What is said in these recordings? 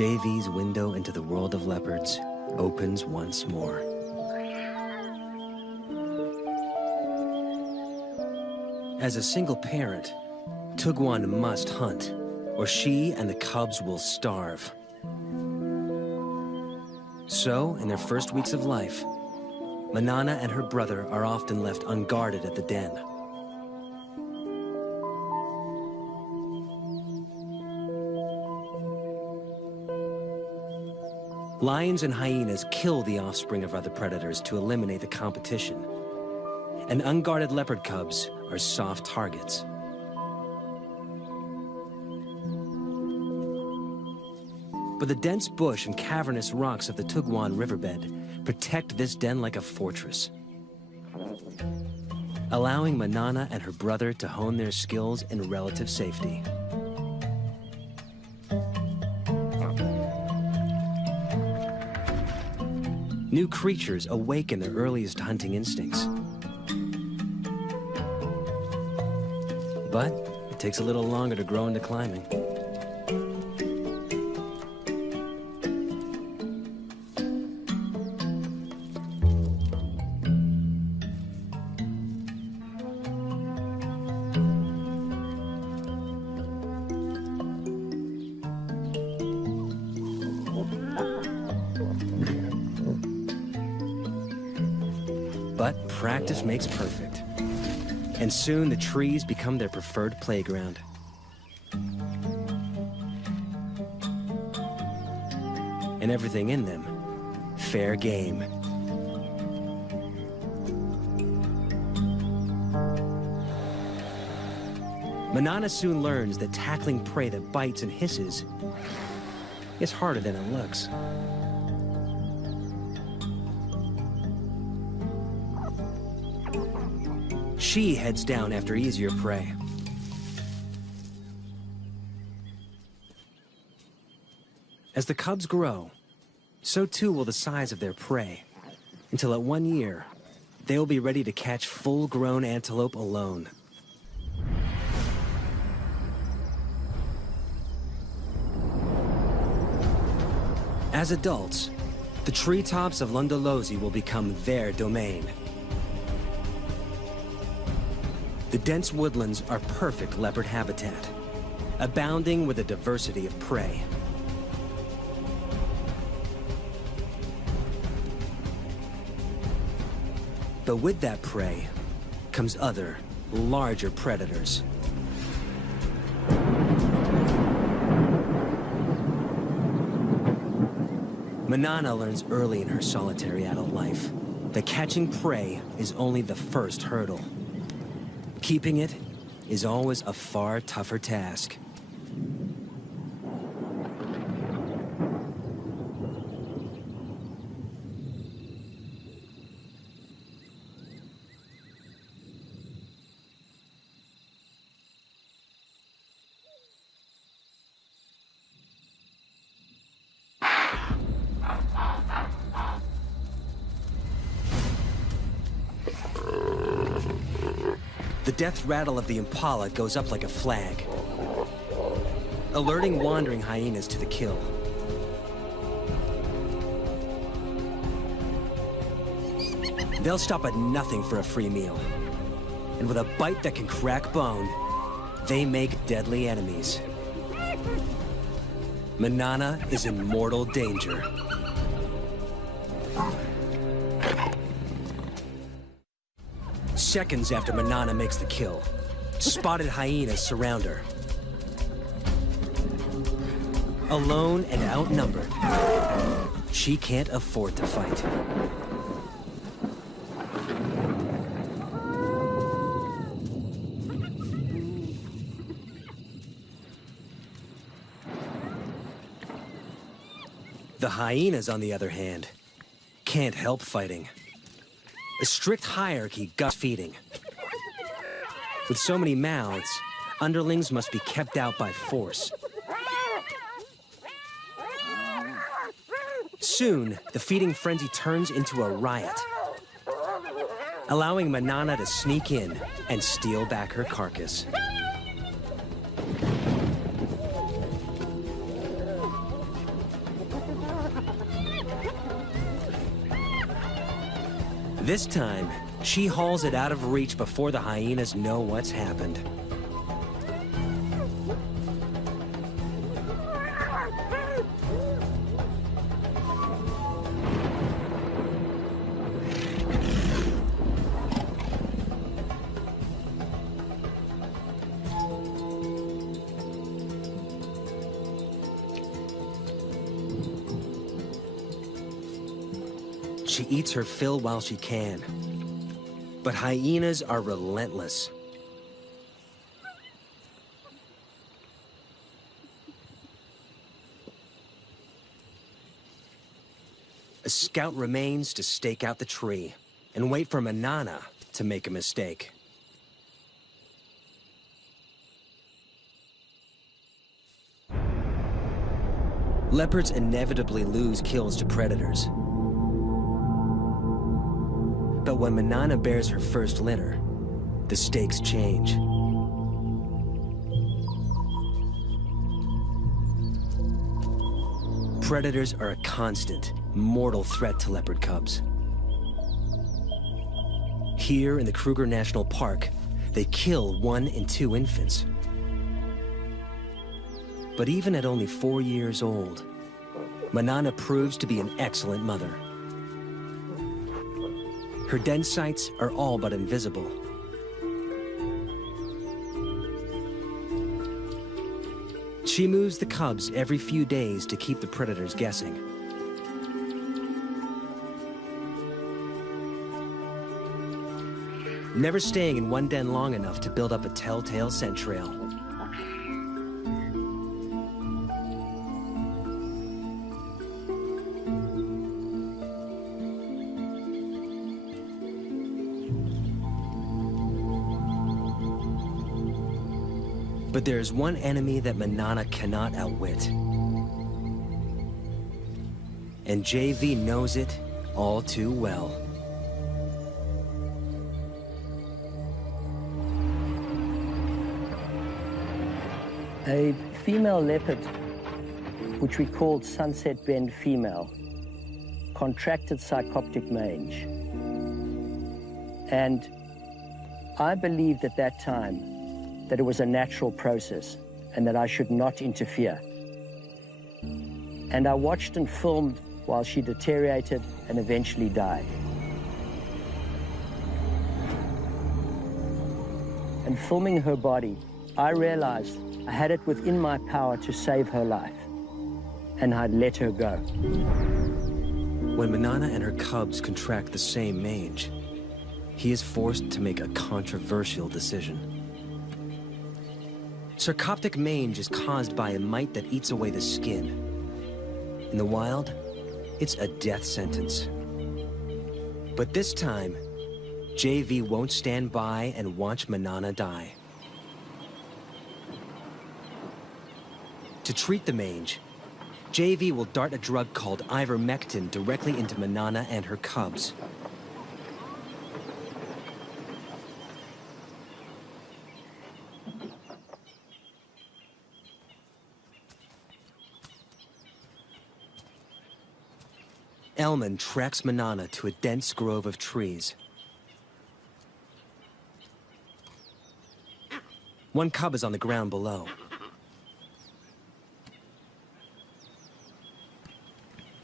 JV's window into the world of leopards opens once more. As a single parent, Tugwan must hunt, or she and the cubs will starve. So, in their first weeks of life, Manana and her brother are often left unguarded at the den. Lions and hyenas kill the offspring of other predators to eliminate the competition, and unguarded leopard cubs are soft targets. But the dense bush and cavernous rocks of the Tugwan riverbed protect this den like a fortress, allowing Manana and her brother to hone their skills in relative safety. New creatures awaken their earliest hunting instincts. But it takes a little longer to grow into climbing. But practice makes perfect. And soon the trees become their preferred playground. And everything in them, fair game. Manana soon learns that tackling prey that bites and hisses is harder than it looks. She heads down after easier prey. As the cubs grow, so too will the size of their prey, until at 1 year, they will be ready to catch full-grown antelope alone. As adults, the treetops of Londolozi will become their domain. The dense woodlands are perfect leopard habitat, abounding with a diversity of prey. But with that prey comes other, larger predators. Manana learns early in her solitary adult life that catching prey is only the first hurdle. Keeping it is always a far tougher task. The death rattle of the impala goes up like a flag, alerting wandering hyenas to the kill. They'll stop at nothing for a free meal, and with a bite that can crack bone, they make deadly enemies. Manana is in mortal danger. Seconds after Manana makes the kill, spotted hyenas surround her. Alone and outnumbered, she can't afford to fight. The hyenas, on the other hand, can't help fighting. A strict hierarchy guts feeding. With so many mouths, underlings must be kept out by force. Soon, the feeding frenzy turns into a riot, allowing Manana to sneak in and steal back her carcass. This time, she hauls it out of reach before the hyenas know what's happened. She eats her fill while she can. But hyenas are relentless. A scout remains to stake out the tree and wait for Manana to make a mistake. Leopards inevitably lose kills to predators. But when Manana bears her first litter, the stakes change. Predators are a constant, mortal threat to leopard cubs. Here in the Kruger National Park, they kill 1 in 2 infants. But even at only 4 years old, Manana proves to be an excellent mother. Her den sites are all but invisible. She moves the cubs every few days to keep the predators guessing. Never staying in one den long enough to build up a telltale scent trail. But there's one enemy that Manana cannot outwit. And JV knows it all too well. A female leopard, which we called Sunset Bend female, contracted psychoptic mange. And I believed at that time that it was a natural process and that I should not interfere. And I watched and filmed while she deteriorated and eventually died. And filming her body, I realized I had it within my power to save her life, and I'd let her go. When Manana and her cubs contract the same mange, he is forced to make a controversial decision. Sarcoptic mange is caused by a mite that eats away the skin. In the wild, it's a death sentence. But this time, JV won't stand by and watch Manana die. To treat the mange, JV will dart a drug called ivermectin directly into Manana and her cubs. Elman tracks Manana to a dense grove of trees. One cub is on the ground below.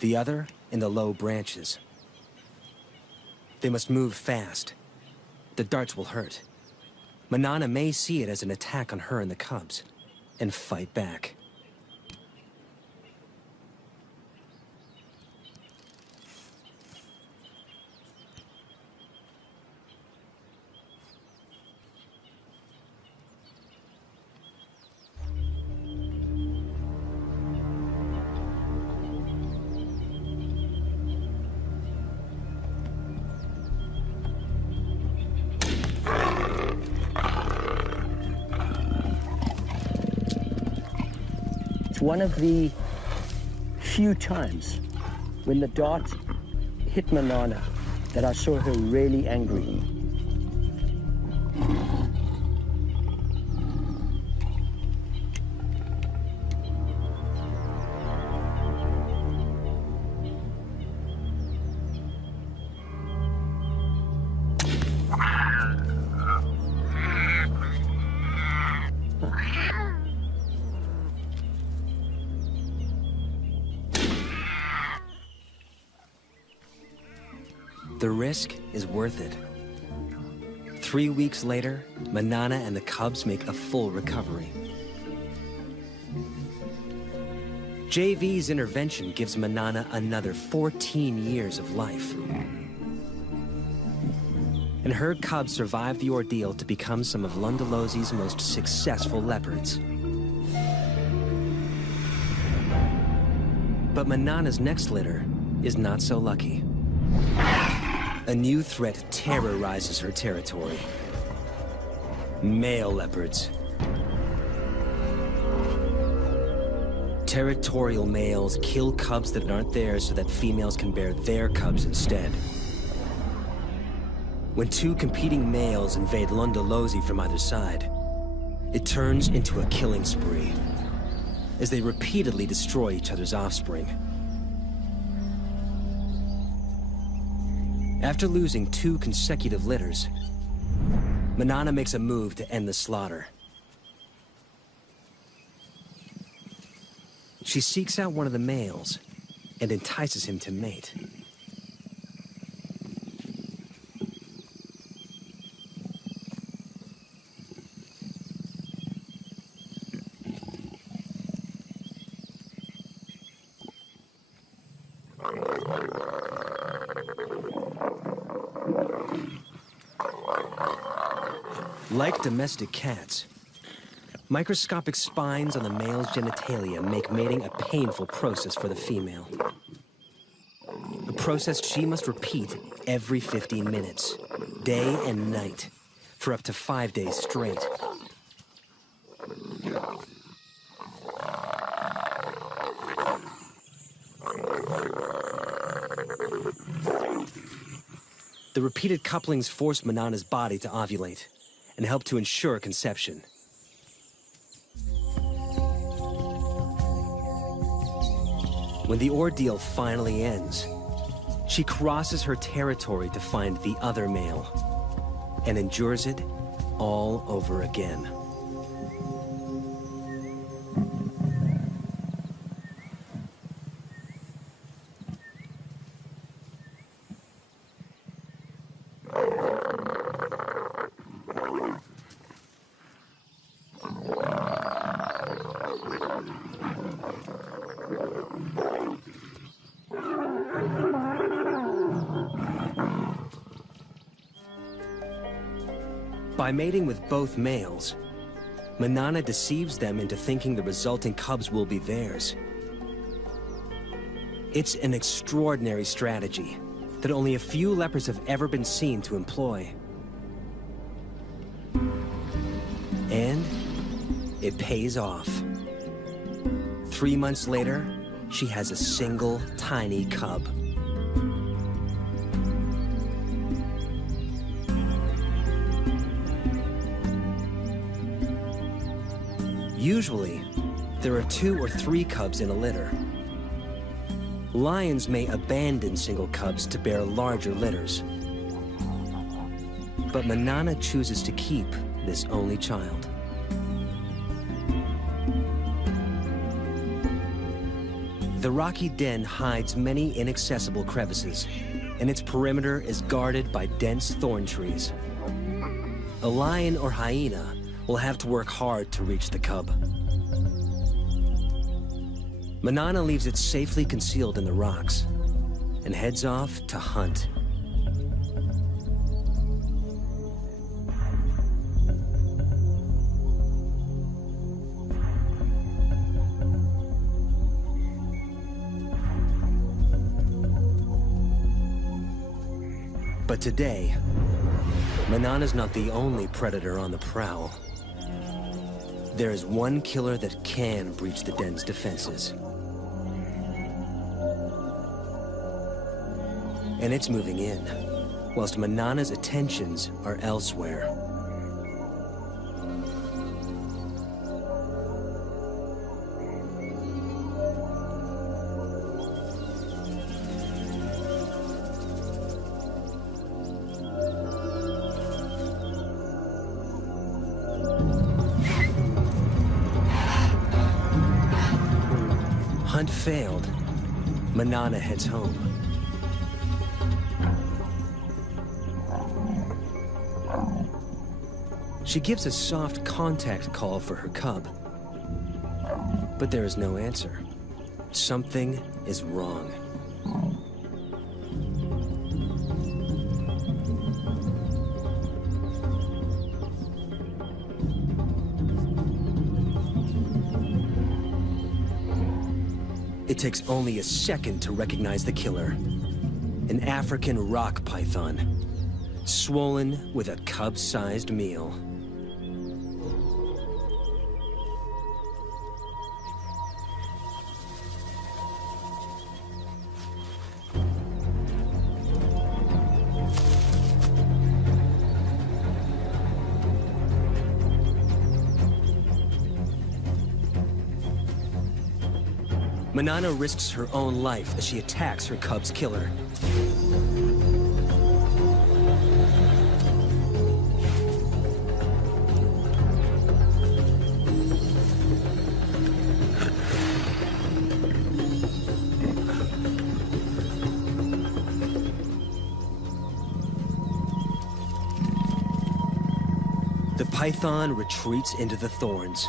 The other in the low branches. They must move fast. The darts will hurt. Manana may see it as an attack on her and the cubs, and fight back. It's one of the few times when the dart hit Manana that I saw her really angry. the risk is worth it. 3 weeks later, Manana and the cubs make a full recovery. JV's intervention gives Manana another 14 years of life. And her cubs survive the ordeal to become some of Lundalosi's most successful leopards. But Manana's next litter is not so lucky. A new threat terrorizes her territory. Male leopards. Territorial males kill cubs that aren't theirs so that females can bear their cubs instead. When two competing males invade Lundalosi from either side, it turns into a killing spree, as they repeatedly destroy each other's offspring. After losing 2 consecutive litters, Manana makes a move to end the slaughter. She seeks out one of the males and entices him to mate. Like domestic cats, microscopic spines on the male's genitalia make mating a painful process for the female. A process she must repeat every 15 minutes, day and night, for up to 5 days straight. The repeated couplings force Manana's body to ovulate and help to ensure conception. When the ordeal finally ends, she crosses her territory to find the other male and endures it all over again. By mating with both males, Manana deceives them into thinking the resulting cubs will be theirs. It's an extraordinary strategy that only a few leopards have ever been seen to employ. And it pays off. 3 months later, she has a single tiny cub. Usually, there are 2 or 3 cubs in a litter. Lions may abandon single cubs to bear larger litters. But Manana chooses to keep this only child. The rocky den hides many inaccessible crevices, and its perimeter is guarded by dense thorn trees. A lion or hyena will have to work hard to reach the cub. Manana leaves it safely concealed in the rocks and heads off to hunt. But today, Manana's not the only predator on the prowl. There is one killer that can breach the den's defenses. And it's moving in, whilst Manana's attentions are elsewhere. Hunt failed, Manana heads home. She gives a soft contact call for her cub. But there is no answer. Something is wrong. It takes only a second to recognize the killer. An African rock python, swollen with a cub-sized meal. Manana risks her own life as she attacks her cub's killer. The python retreats into the thorns.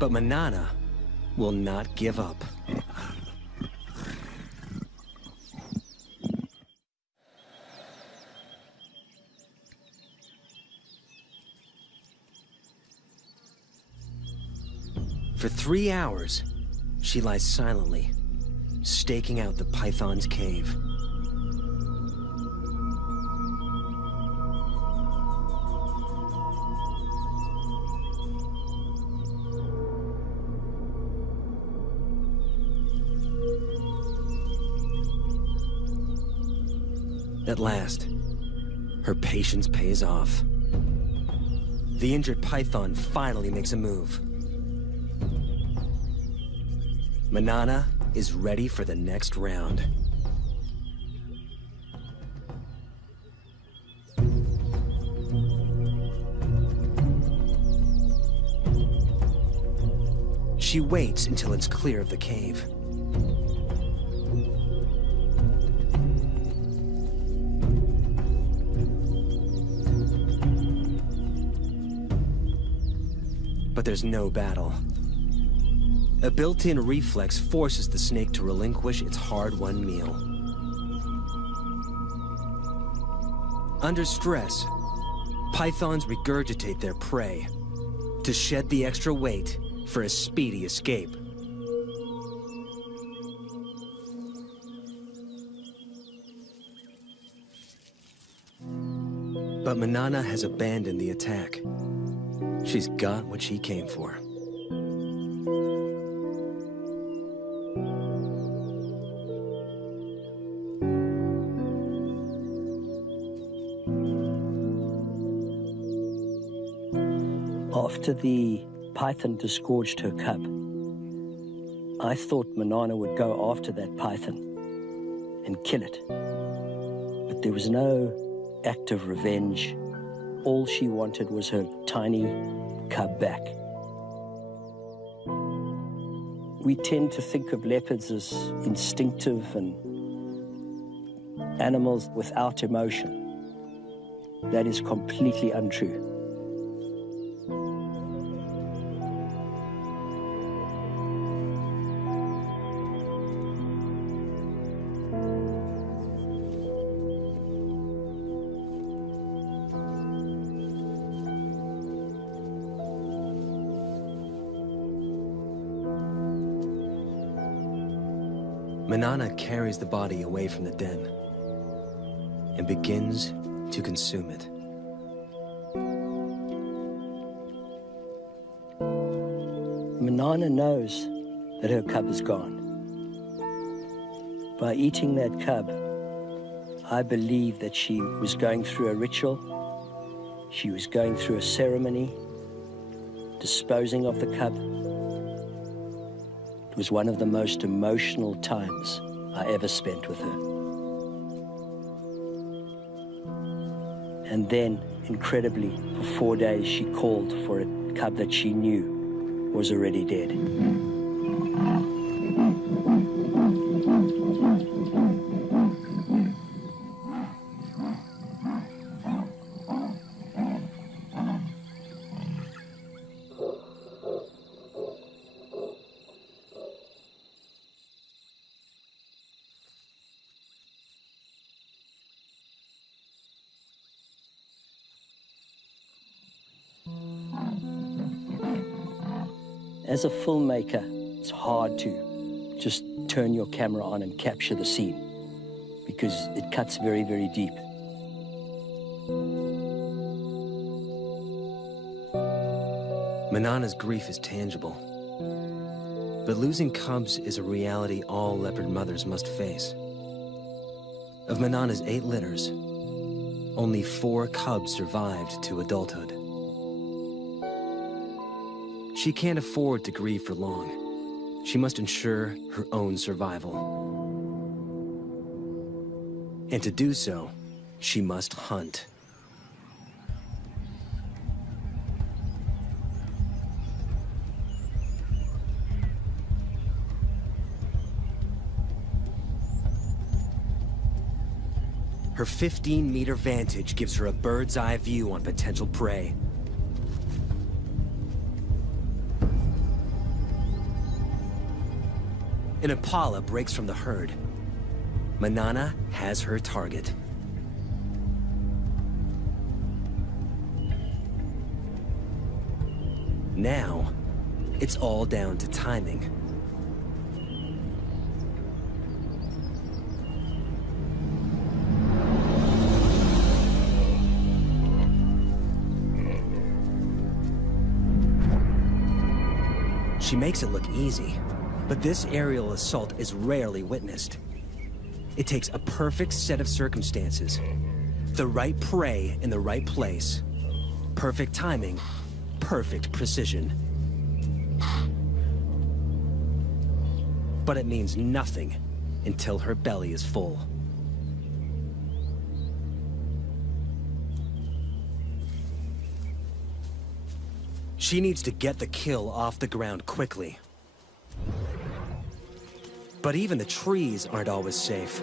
But Manana will not give up. For 3 hours, she lies silently, staking out the python's cave. At last, her patience pays off. The injured python finally makes a move. Manana is ready for the next round. She waits until it's clear of the cave. But there's no battle. A built-in reflex forces the snake to relinquish its hard-won meal. Under stress, pythons regurgitate their prey to shed the extra weight for a speedy escape. But Manana has abandoned the attack. She's got what she came for. After the python disgorged her cub, I thought Manana would go after that python and kill it. But there was no act of revenge. All she wanted was her tiny cub back. We tend to think of leopards as instinctive and animals without emotion. That is completely untrue. Manana carries the body away from the den and begins to consume it. Manana knows that her cub is gone. By eating that cub, I believe that she was going through a ritual, she was going through a ceremony, disposing of the cub. It was one of the most emotional times I ever spent with her. And then, incredibly, for 4 days, she called for a cub that she knew was already dead. As a filmmaker, it's hard to just turn your camera on and capture the scene because it cuts very, very deep. Manana's grief is tangible, but losing cubs is a reality all leopard mothers must face. Of Manana's 8 litters, only 4 cubs survived to adulthood. She can't afford to grieve for long. She must ensure her own survival. And to do so, she must hunt. Her 15-meter vantage gives her a bird's-eye view on potential prey. An impala breaks from the herd. Manana has her target. Now, it's all down to timing. She makes it look easy, but this aerial assault is rarely witnessed. It takes a perfect set of circumstances, the right prey in the right place, perfect timing, perfect precision. But it means nothing until her belly is full. She needs to get the kill off the ground quickly. But even the trees aren't always safe.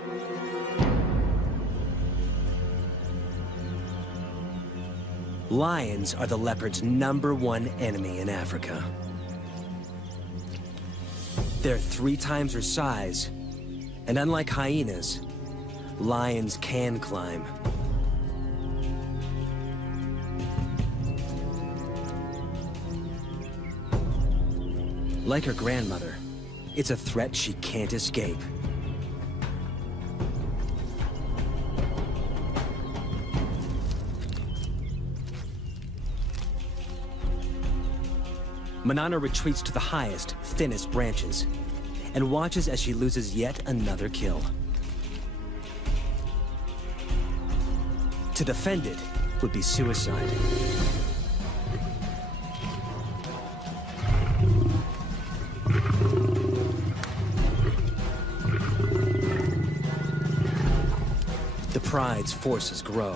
Lions are the leopard's #1 enemy in Africa. They're 3 times her size, and unlike hyenas, lions can climb. Like her grandmother, it's a threat she can't escape. Manana retreats to the highest, thinnest branches, and watches as she loses yet another kill. To defend it would be suicide. The pride's forces grow.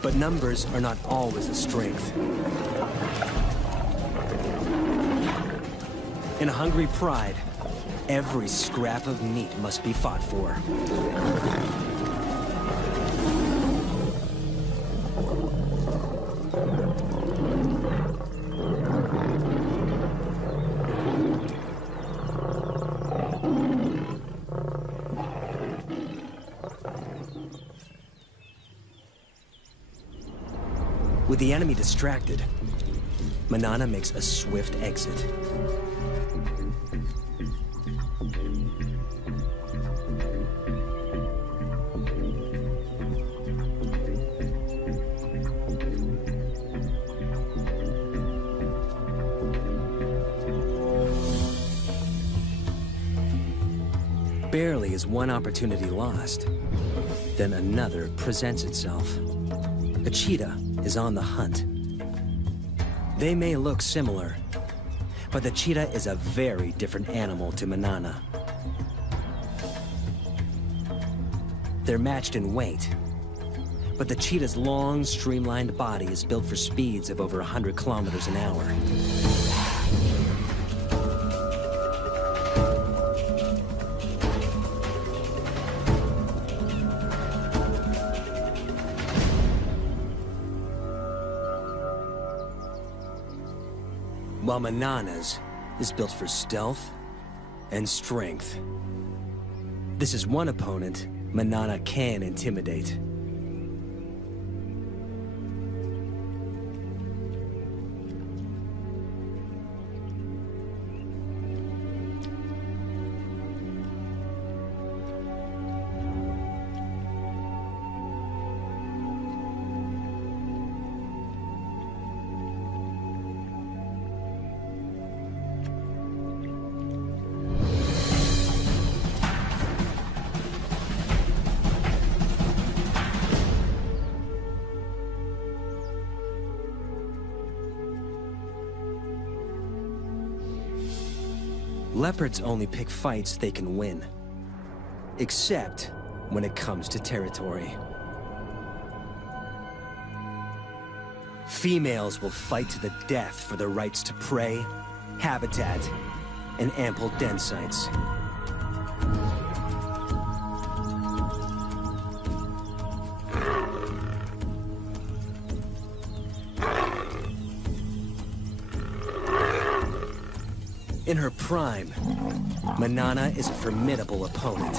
But numbers are not always a strength. In a hungry pride, every scrap of meat must be fought for. With the enemy distracted, Manana makes a swift exit. Barely is one opportunity lost, then another presents itself. A cheetah is on the hunt. They may look similar, but the cheetah is a very different animal to Manana. They're matched in weight, but the cheetah's long, streamlined body is built for speeds of over 100 kilometers an hour. While Manana's is built for stealth and strength. This is one opponent Manana can intimidate. Leopards only pick fights they can win. Except when it comes to territory. Females will fight to the death for their rights to prey, habitat, and ample den sites. In her prime, Manana is a formidable opponent.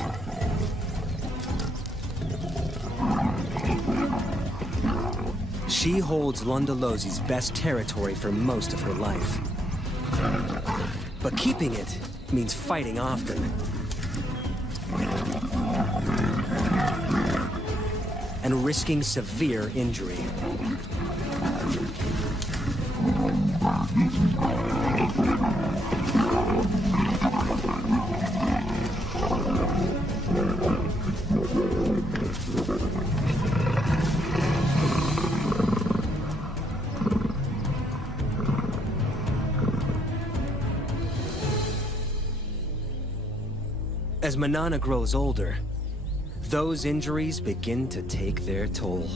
She holds Londolosi's best territory for most of her life. But keeping it means fighting often. And risking severe injury. As Manana grows older, those injuries begin to take their toll.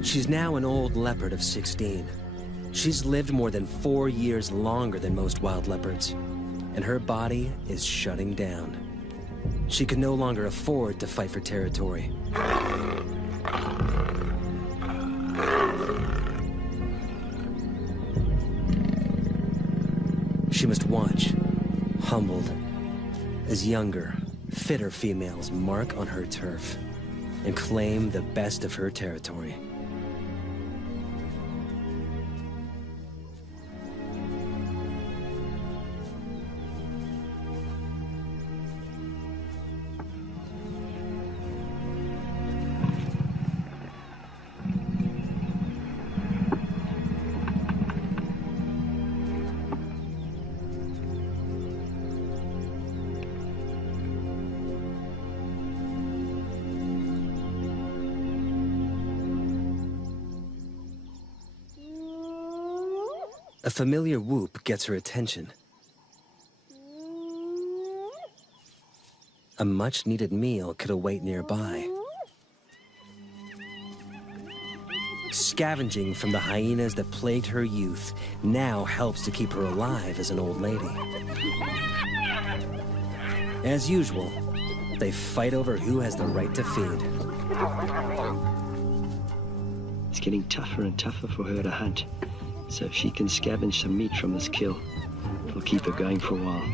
She's now an old leopard of 16. She's lived more than 4 years longer than most wild leopards, and her body is shutting down. She can no longer afford to fight for territory. She must watch, humbled, as younger, fitter females mark on her turf and claim the best of her territory. A familiar whoop gets her attention. A much-needed meal could await nearby. Scavenging from the hyenas that plagued her youth now helps to keep her alive as an old lady. As usual, they fight over who has the right to feed. It's getting tougher and tougher for her to hunt. So if she can scavenge some meat from this kill, it'll keep her going for a while.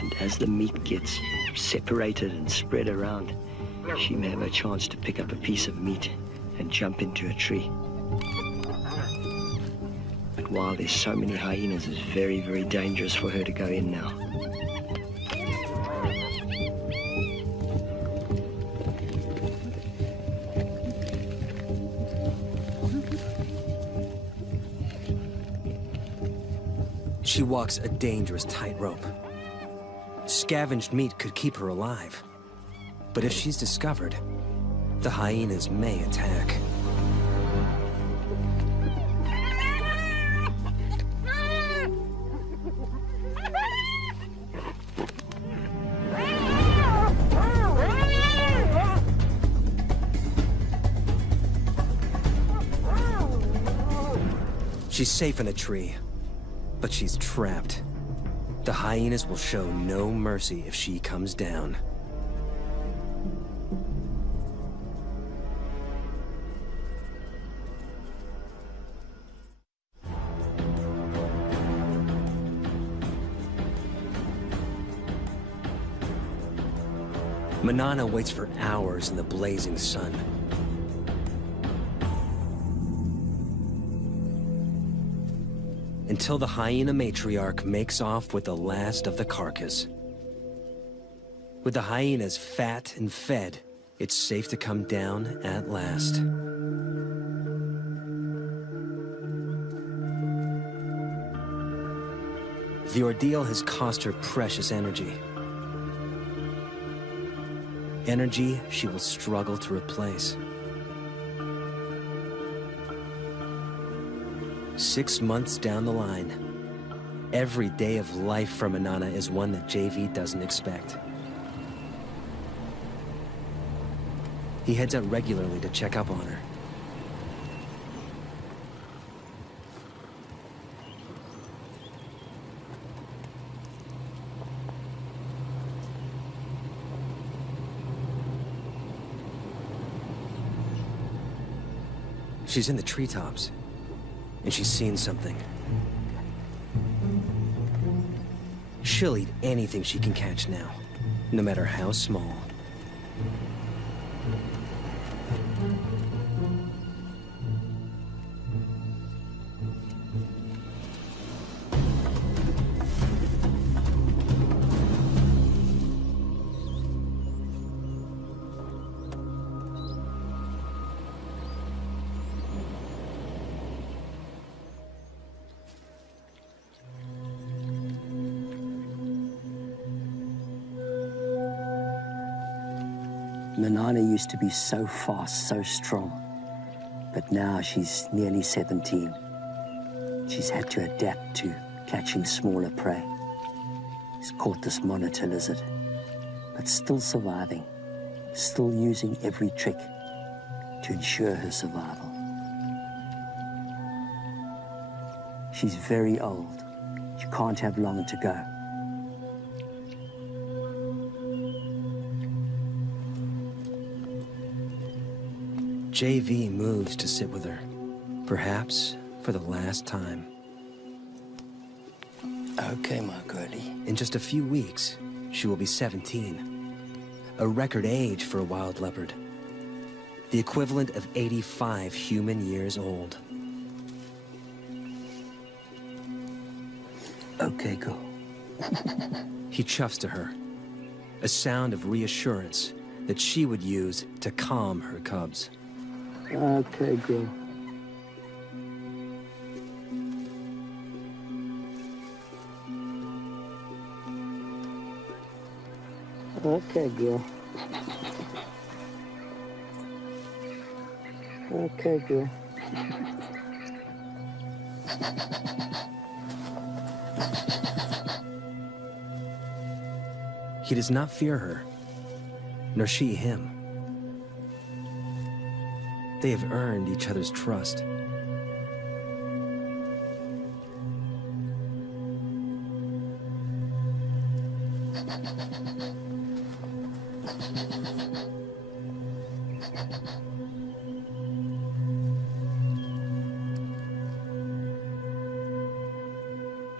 And as the meat gets separated and spread around, she may have a chance to pick up a piece of meat and jump into a tree. But while there's so many hyenas, it's very, very dangerous for her to go in now. She walks a dangerous tightrope. Scavenged meat could keep her alive. But if she's discovered, the hyenas may attack. She's safe in a tree. But she's trapped. The hyenas will show no mercy if she comes down. Manana waits for hours in the blazing sun. Until the hyena matriarch makes off with the last of the carcass. With the hyenas fat and fed, it's safe to come down at last. The ordeal has cost her precious energy. Energy she will struggle to replace. 6 months down the line, every day of life for Manana is one that JV doesn't expect. He heads out regularly to check up on her. She's in the treetops, and she's seen something. She'll eat anything she can catch now, no matter how small. Manana used to be so fast, so strong, but now she's nearly 17. She's had to adapt to catching smaller prey. She's caught this monitor lizard, but still surviving, still using every trick to ensure her survival. She's very old. She can't have long to go. JV moves to sit with her, perhaps for the last time. Okay, my girlie. In just a few weeks, she will be 17, a record age for a wild leopard, the equivalent of 85 human years old. Okay, go. He chuffs to her, a sound of reassurance that she would use to calm her cubs. Okay, girl. Okay, girl. Okay, girl. He does not fear her, nor she him. They have earned each other's trust.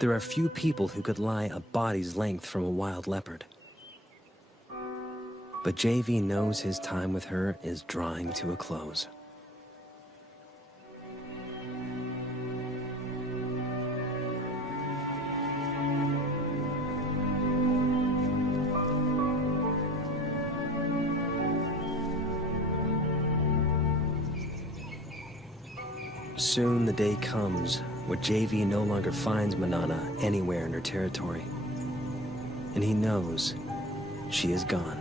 There are few people who could lie a body's length from a wild leopard. But JV knows his time with her is drawing to a close. Soon the day comes where JV no longer finds Manana anywhere in her territory. And he knows she is gone.